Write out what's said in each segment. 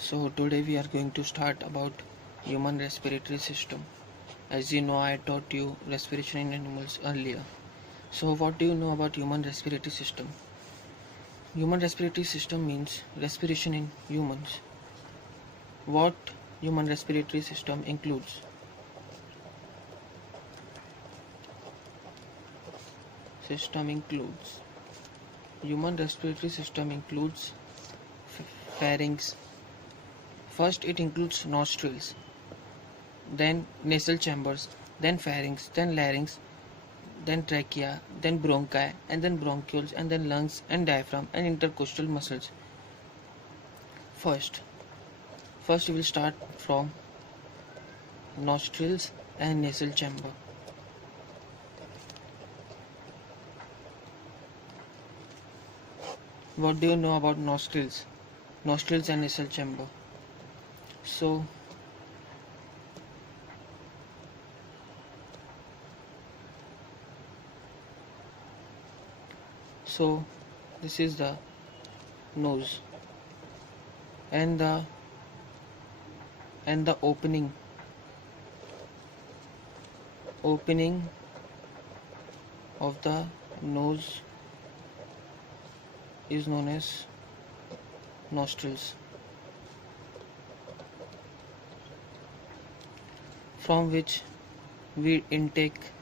So today we are going to start about human respiratory system. As you know, I taught you respiration in animals earlier. So what do you know about human respiratory system? Human respiratory system means respiration in humans. What human respiratory system includes? Human respiratory system includes pharynx. First it includes nostrils, then nasal chambers, then pharynx, then larynx, then trachea, then bronchi, and then bronchioles, and then lungs and diaphragm and intercostal muscles. First we will start from nostrils and nasal chamber. What do you know about nostrils and nasal chamber? So this is the nose and the opening of the nose is known as nostrils, from which we intake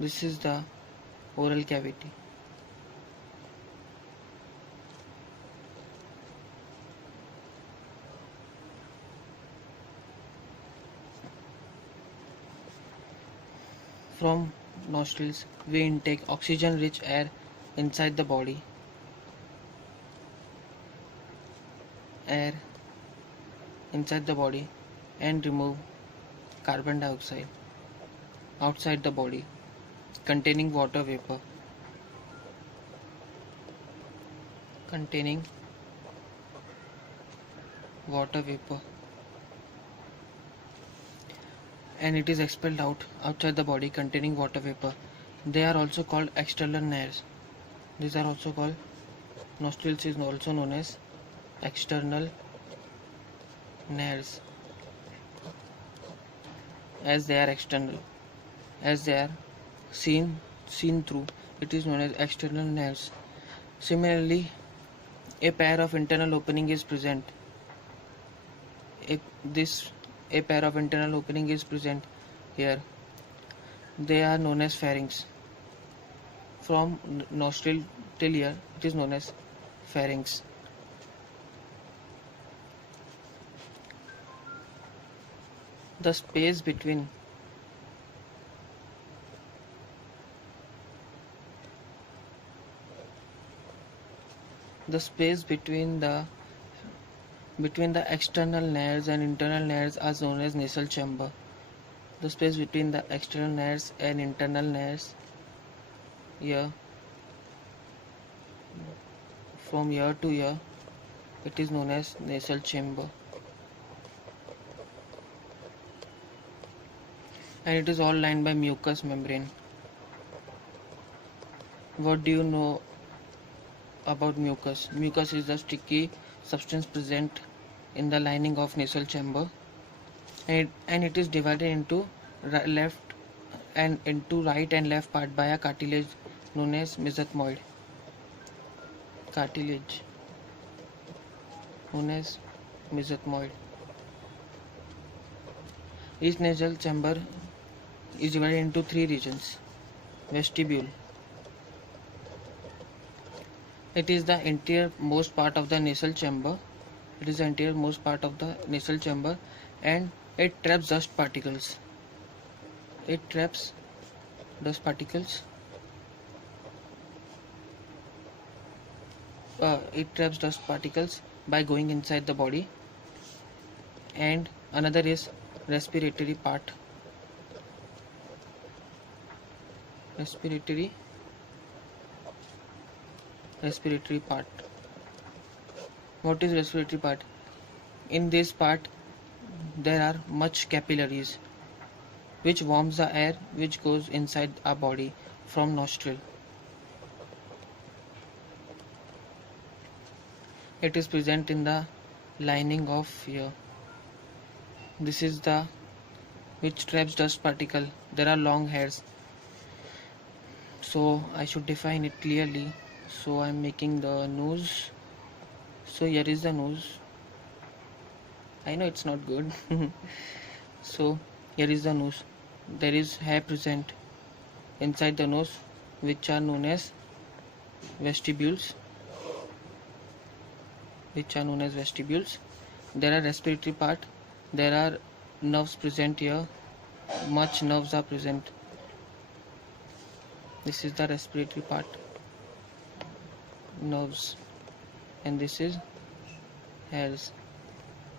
this is the oral cavity. From nostrils we intake oxygen rich air inside the body, and remove carbon dioxide outside the body containing water vapor. And it is expelled outside the body containing water vapor. They are also called external nares. These are also called, nostrils is also known as external nares, as they are external, as they are seen through. It is known as external nares. Similarly, a pair of internal opening is present. A pair of internal opening is present here. They are known as pharynx. From nostril till ear, it is known as pharynx. The space between the external nares and internal nares are known as nasal chamber. The space between the external nares and internal nares here, from ear to ear, it is known as nasal chamber. And it is all lined by mucous membrane. What do you know about mucus? Mucus is the sticky substance present in the lining of nasal chamber, and it is divided into right and left part by a cartilage known as mesenteroid. Each nasal chamber is divided into three regions. Vestibule. It is the interiormost part of the nasal chamber. And it traps dust particles. By going inside the body. And another is respiratory part. Respiratory part. What is respiratory part? In this part there are much capillaries which warms the air which goes inside our body from nostril. It is present in the lining of ear. This is the which traps dust particle. There are long hairs. So I should define it clearly. So I am making the nose. So here is the nose. I know it's not good. So here is the nose. There is hair present inside the nose, which are known as vestibules. There are respiratory part. There are nerves present here. Much nerves are present. This is the respiratory part, nerves, and this is hairs.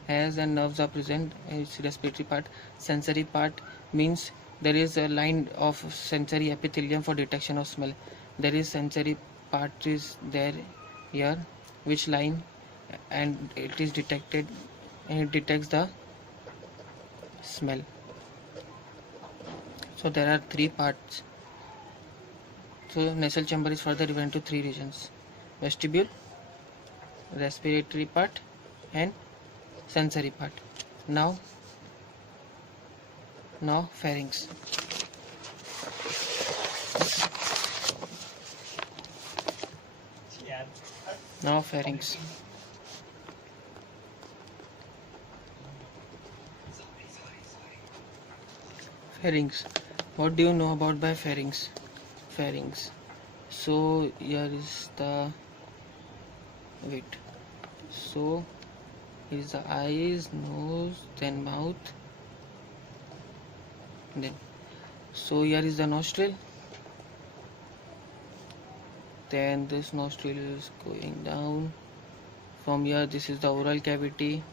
Hairs and nerves are present. It's respiratory part. Sensory part means there is a line of sensory epithelium for detection of smell. There is sensory part is there here, which line, and it is detected, and it detects the smell. So there are three parts. So nasal chamber is further divided into three regions: vestibule, respiratory part, and sensory part. Now pharynx. Now pharynx. Pharynx. What do you know about by pharynx? Pharynx. So here is the wait. So here is the eyes, nose, then mouth. Then so here is the nostril. Then this nostril is going down. From here, this is the oral cavity.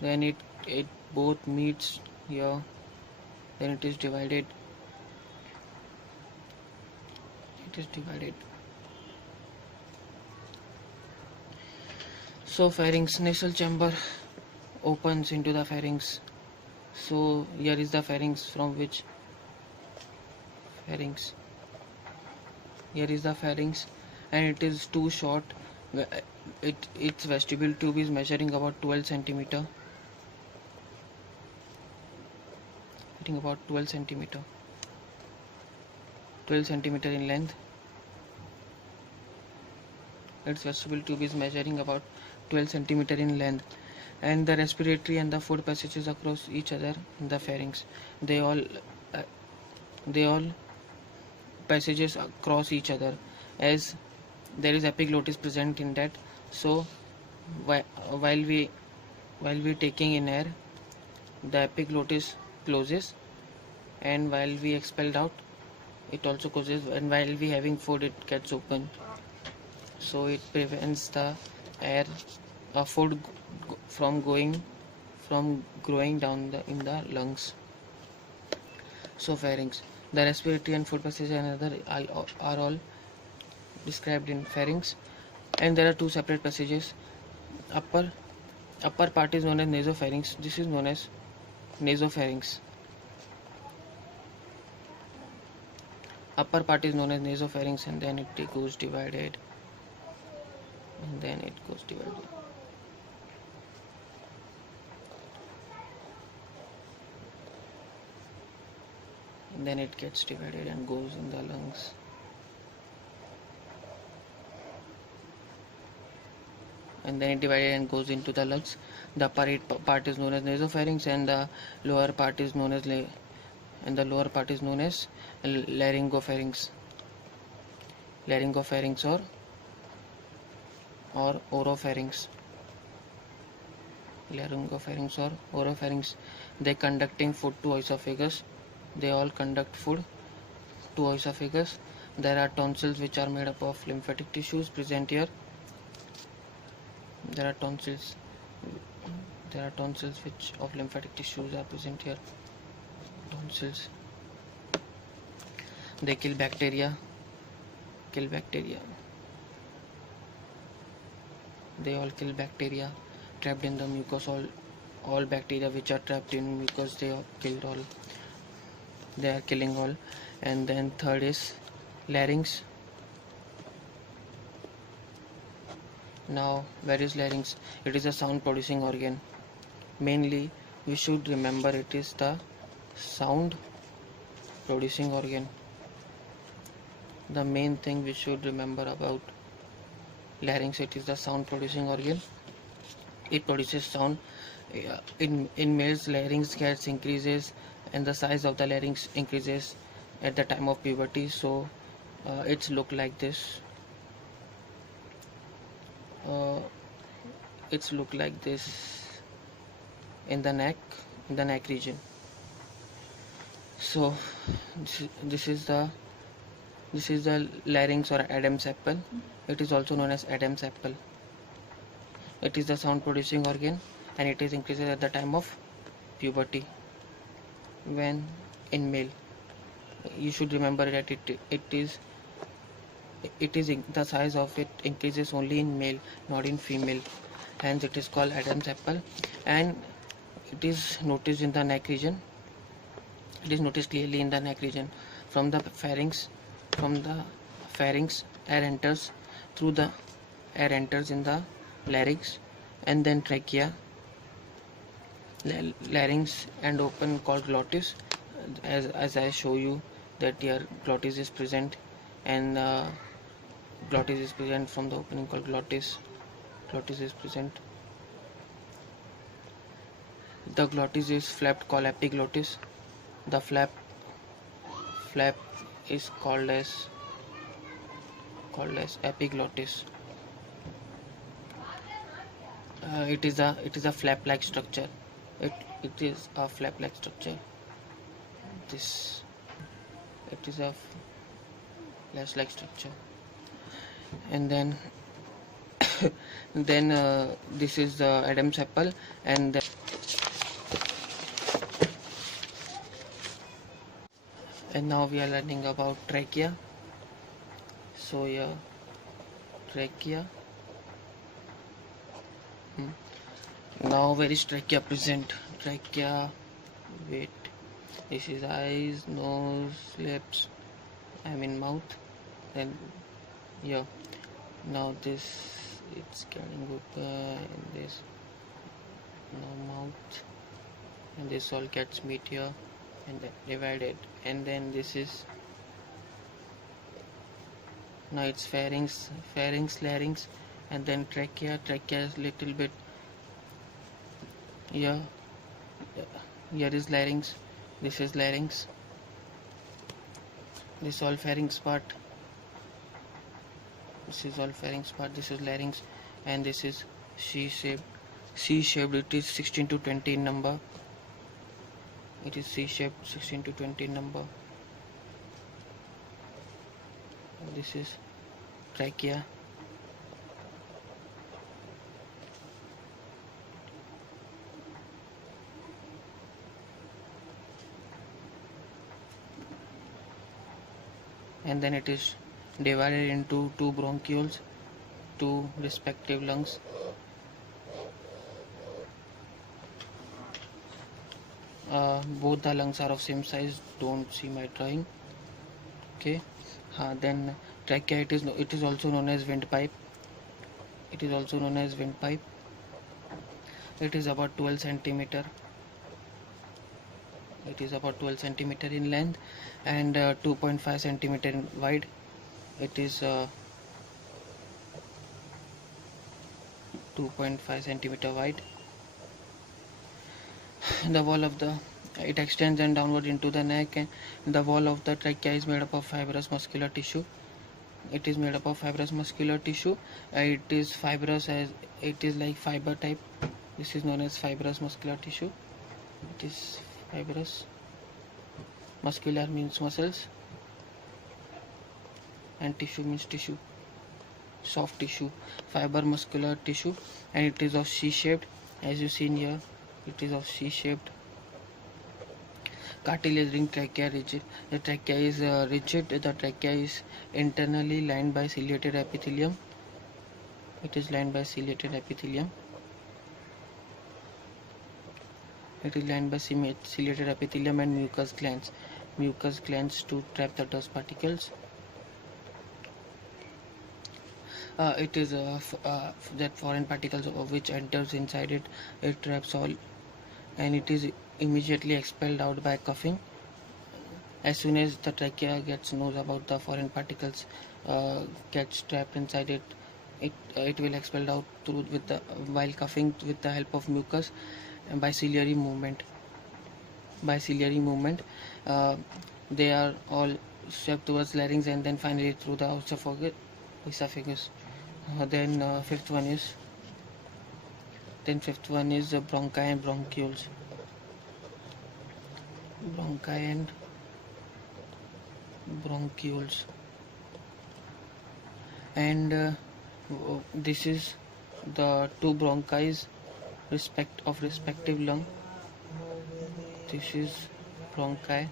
Then it both meets here. Then it is divided. So pharynx, nasal chamber opens into the pharynx. So here is the pharynx, from which pharynx. Here is the pharynx, and it is too short. Its vestibule tube is measuring about 12 centimeter. About 12 centimeter in length. Its vestibule tube is measuring about 12 centimeter in length, and the respiratory and the food passages across each other in the pharynx. They all passages across each other, as there is epiglottis present in that. So while we taking in air, the epiglottis closes, and while we expelled out, it also closes, and while we having food, it gets open. So it prevents the air food from growing down in the lungs. So pharynx. The respiratory and food passage and other are all described in pharynx, and there are two separate passages. Upper part is known as nasopharynx. This is known as nasopharynx. Upper part is known as nasopharynx, and then it goes divided. And then it gets divided and goes in the lungs. And then it divided and goes into the lungs. The upper part is known as nasopharynx, and the lower part is known as laryngopharynx. Laryngopharynx or oropharynx. Laryngopharynx or oropharynx. They conducting food to esophagus. They all conduct food to esophagus. There are tonsils, which are made up of lymphatic tissues, present here. There are tonsils which of lymphatic tissues are present here. Tonsils. They kill bacteria. They all kill bacteria trapped in the mucus. All bacteria which are trapped in mucus, they are killed all. They are killing all. And then third is larynx. Now, where is larynx? It is a sound producing organ. Mainly, we should remember it is the sound producing organ. The main thing we should remember about larynx, it is the sound producing organ. It produces sound. In males, larynx gets increases and the size of the larynx increases at the time of puberty. So it's look like this. It's look like this in the neck region. So this is the larynx or Adam's apple. It is also known as Adam's apple. It is the sound producing organ and it is increases at the time of puberty. When in male, you should remember that the size of it increases only in male, not in female. Hence it is called Adam's apple, and it is noticed in the neck region. It is noticed clearly in the neck region. From the pharynx, air enters in the larynx and then trachea, larynx and open called glottis. As I show you that here glottis is present, and glottis is present from the opening called glottis. Glottis is present. The glottis is flapped called epiglottis. The flap is called as epiglottis. It is a flap-like structure. It is a flap-like structure. It is a flash-like structure. And then this is the Adam's apple, and now we are learning about trachea. So yeah, trachea. Now where is trachea present? Trachea, wait, this is eyes, nose, lips, mouth, then yeah. Now this, it's getting open, and this now mouth, and this all gets meet here and then divided, and then this is, now it's pharynx, larynx, and then trachea is little bit here. Here is larynx, this is larynx, this is all pharynx part, this is larynx, and this is C-shaped. It is 16 to 20 in number. It is C-shaped, 16 to 20 in number. And this is trachea. And then it is divided into two bronchioles, two respective lungs. Both the lungs are of same size. Don't see my drawing. Okay. Then trachea. It is also known as windpipe. It is about 12 centimeter. It is about 12 centimeter in length and 2.5 centimeter wide. It is 2.5 centimeter wide. The wall of it extends and downward into the neck, and the wall of the trachea is made up of fibrous muscular tissue. It is made up of fibrous muscular tissue. It is fibrous, as it is like fiber type. This is known as fibrous muscular tissue. It is fibrous. Muscular means muscles, and tissue means tissue, soft tissue, fiber muscular tissue, and it is of C-shaped. As you see here, it is of C-shaped. Cartilage ring trachea rigid. The trachea is rigid. The trachea is internally lined by ciliated epithelium. It is lined by ciliated epithelium. It is lined by ciliated epithelium and mucous glands. Mucous glands to trap the dust particles. It is that foreign particles of which enters inside it. It traps all, and it is immediately expelled out by coughing. As soon as the trachea gets knows about the foreign particles gets trapped inside it, it will expelled out through with the while coughing with the help of mucus and by ciliary movement. By ciliary movement, uh, they are all swept towards larynx and then finally through the esophagus. Then fifth one is bronchi and bronchioles. Bronchi and bronchioles, and this is the two bronchi respective lung. This is bronchi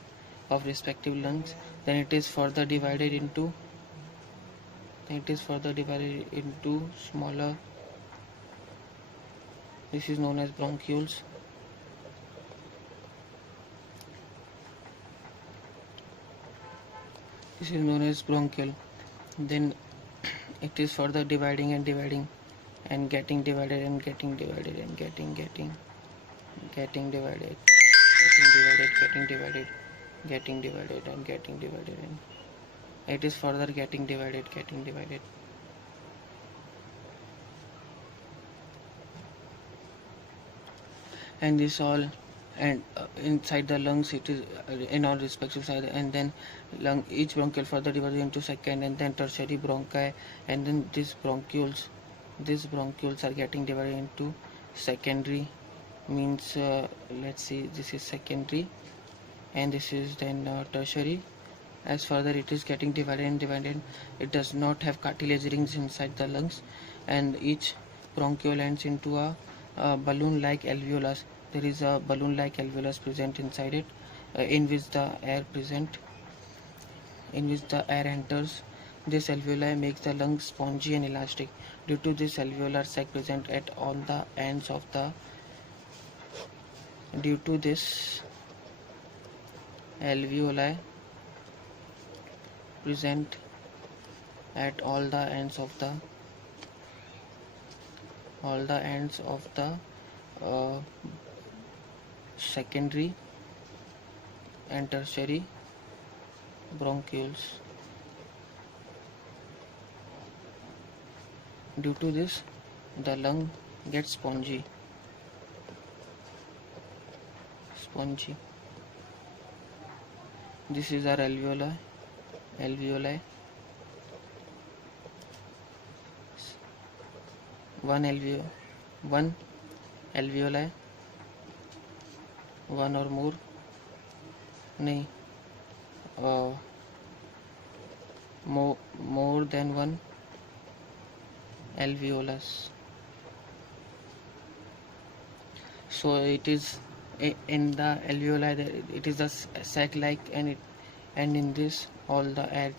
of respective lungs. Then it is further divided into smaller. This is known as bronchioles. This is known as bronchial. Then it is further dividing and dividing and getting divided and getting divided and getting divided, getting divided and getting divided, and it is further getting divided. And this all, and inside the lungs it is in all respective side, and then each bronchial further divided into second and then tertiary bronchi, and then these bronchioles are getting divided into secondary, means let's see, this is secondary and this is then tertiary. As further it is getting divided, it does not have cartilage rings inside the lungs, and each bronchiole ends into a balloon-like alveolus. There is a balloon-like alveolus present inside it, in which the air enters. This alveoli makes the lungs spongy and elastic. Due to this alveolar sac present at all the ends of the alveoli present at all the ends of the secondary and tertiary bronchioles. Due to this, the lung gets spongy. This is our alveoli. One alveoli, one or more, more than one alveolus. So it is in the alveoli, it is a sac-like, and in this all the air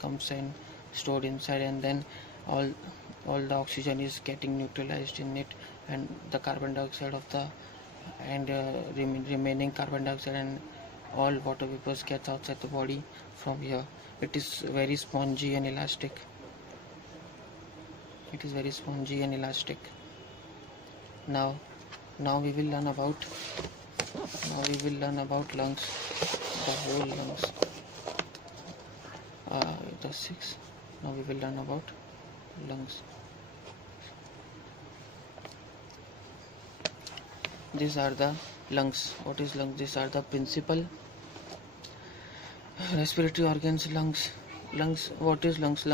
comes and stored inside, and then all the oxygen is getting neutralized in it, and the carbon dioxide remaining carbon dioxide and all water vapors gets outside the body from here. It is very spongy and elastic. Now we will learn about lungs, the whole lungs. The 6. Now we will learn about lungs. These are the lungs. What is lungs? These are the principal respiratory organs. Lungs. What is lungs?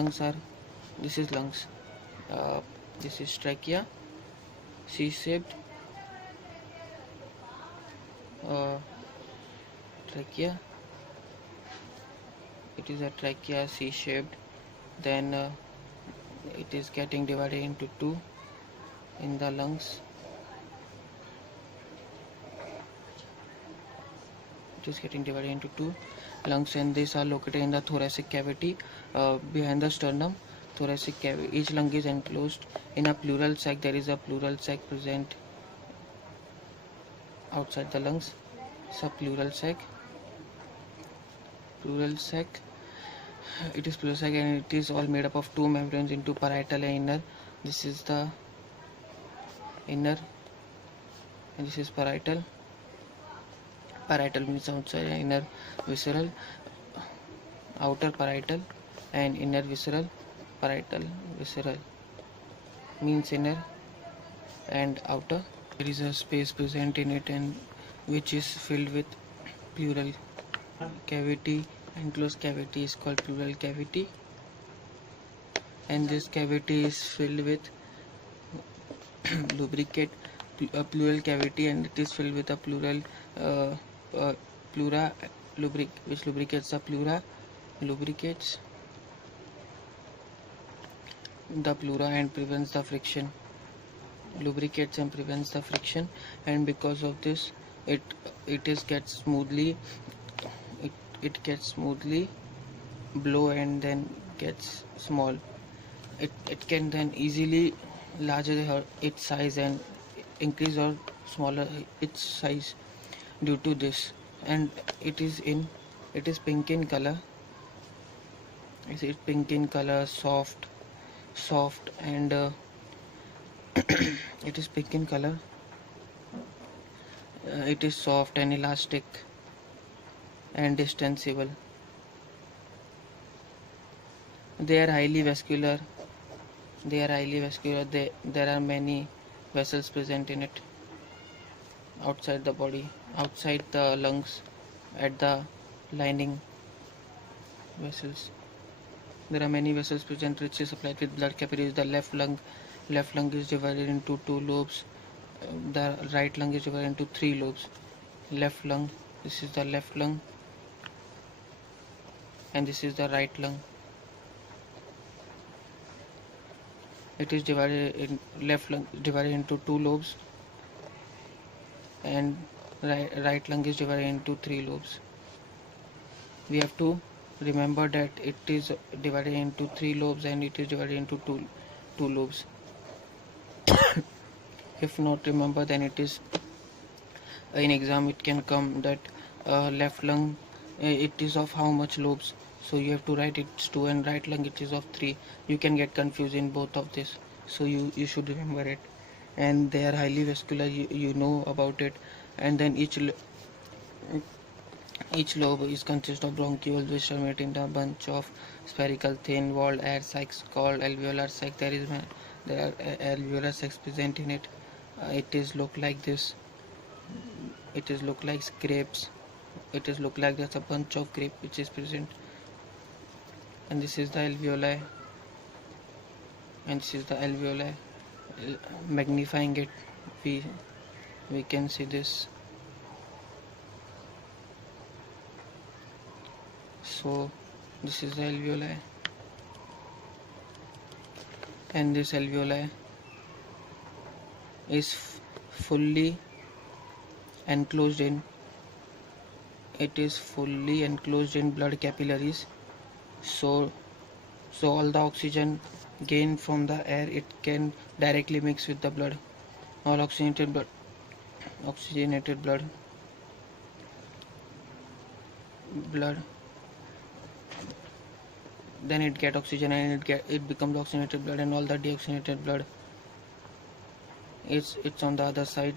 This is lungs. This is trachea, C-shaped. Trachea. It is a trachea, C-shaped. Then it is getting divided into two in the lungs. It is getting divided into two lungs, and these are located in the thoracic cavity behind the sternum. Thoracic cavity. Each lung is enclosed in a pleural sac. There is a pleural sac present outside the lungs. It's a pleural sac. It is pleurosac and it is all made up of two membranes into parietal and inner. This is the inner and this is parietal. Parietal means outside, inner visceral, outer parietal, and inner visceral. Parietal visceral means inner and outer. There is a space present in it and which is filled with pleural cavity. Enclosed cavity is called pleural cavity, and this cavity is filled with lubricate pleural cavity, and it is filled with a pleura which lubricates the pleura, lubricates the pleura and prevents the friction, lubricates and prevents the friction, and because of this it gets smoothly blow and then gets small. It can then easily larger its size and increase or smaller its size due to this, and it is pink in color. Is it pink in color, soft and it is pink in color. It is soft and elastic and distensible. They are highly vascular. There are many vessels present in it outside the body, outside the lungs, at the lining vessels. There are many vessels present richly supplied with blood capillaries. The left lung is divided into two lobes. The right lung is divided into three lobes. Left lung, this is the left lung, and this is the right lung. It is left lung divided into two lobes, and right lung is divided into three lobes. We have to remember that it is divided into three lobes and it is divided into two lobes. If not remember, then it is in exam it can come that left lung it is of how much lobes, so you have to write it's 2, and right lung it is of 3. You can get confused in both of this, so you should remember it. And they are highly vascular, you know about it. And then each lobe is consist of bronchioles which terminate in a bunch of spherical thin walled air sacs called alveolar sac. There are alveolar sacs present in it. It is look like this. It is look like grapes. It is look like there's a bunch of grape which is present, and this is the alveoli, and this is the alveoli. Magnifying it, we can see this. So this is the alveoli, and this alveoli is fully enclosed in blood capillaries. So all the oxygen gained from the air, it can directly mix with the blood. All oxygenated blood then it get oxygen and it becomes oxygenated blood, and all the deoxygenated blood it's on the other side.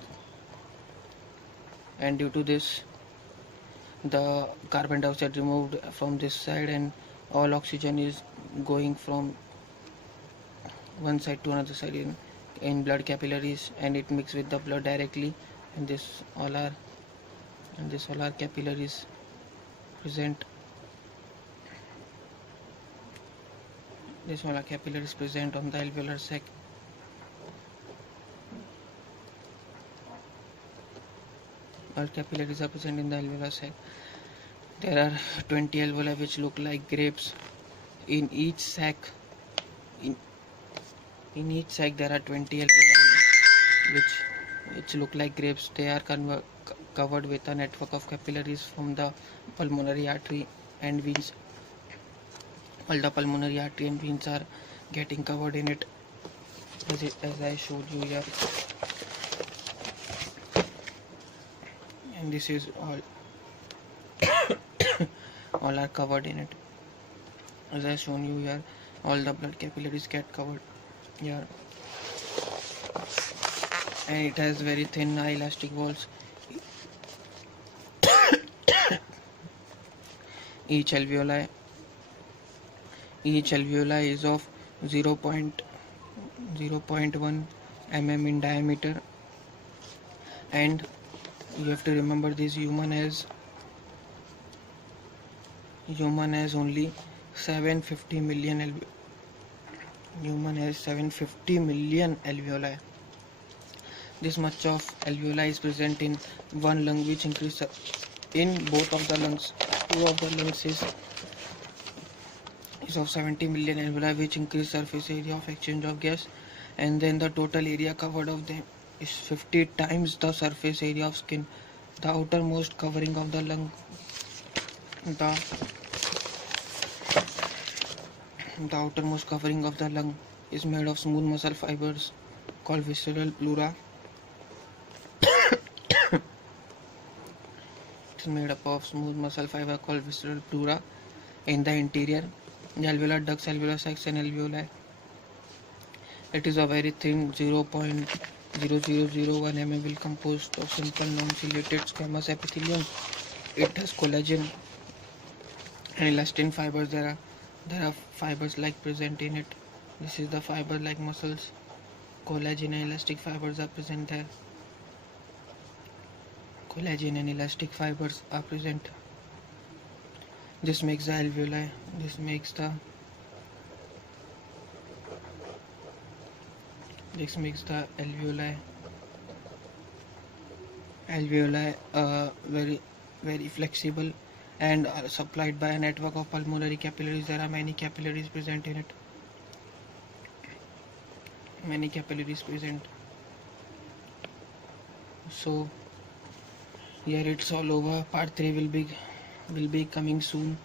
And due to this, the carbon dioxide removed from this side, and all oxygen is going from one side to another side in blood capillaries, and it mixes with the blood directly. And this all are capillaries present. This all are capillaries present on the alveolar sac. All capillaries are present in the alveolar sac. There are 20 alveoli which look like grapes. In each sac there are 20 alveoli which look like grapes. They are covered with a network of capillaries from the pulmonary artery and veins. All the pulmonary artery and veins are getting covered in it, as I showed you here. And this is all are covered in it. as I shown you here, all the blood capillaries get covered here, and it has very thin elastic walls. Each alveoli is of 0.1 mm in diameter, and you have to remember this: human has only 750 million alveoli. This much of alveoli is present in one lung, which increases in both of the lungs. Two of the lungs is of 70 million alveoli, which increase surface area of exchange of gas, and then the total area covered of them is 50 times the surface area of skin. The outermost covering of the lung, is made of smooth muscle fibers called visceral pleura. It is made up of smooth muscle fiber called visceral pleura. In the interior, the alveolar ducts, alveolar sacs, and alveoli. It is a very thin 0.0001 mm composed of simple non-ciliated squamous epithelium. It has collagen and elastin fibers. There are fibers like present in it. This is the fiber like muscles. Collagen and elastic fibers are present there. Collagen and elastic fibers are present. This makes the alveoli. Alveoli very very flexible and are supplied by a network of pulmonary capillaries. There are many capillaries present in it. So here it's all over. Part 3 will be coming soon.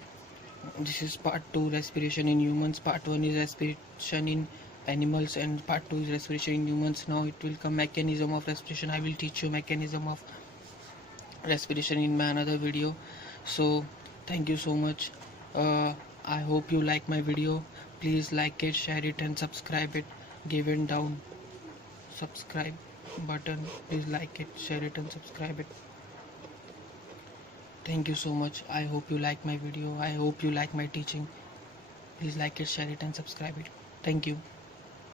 This is part 2, respiration in humans. Part 1 is respiration in animals, and part 2 is respiration in humans. Now it will come mechanism of respiration. I will teach you mechanism of respiration in my another video. So thank you so much. I hope you like my video. Please like it, share it, and subscribe it. Give it down subscribe button. Please like it, share it, and subscribe it. Thank you so much. I hope you like my video. I hope you like my teaching. Please like it, share it, and subscribe it. Thank you.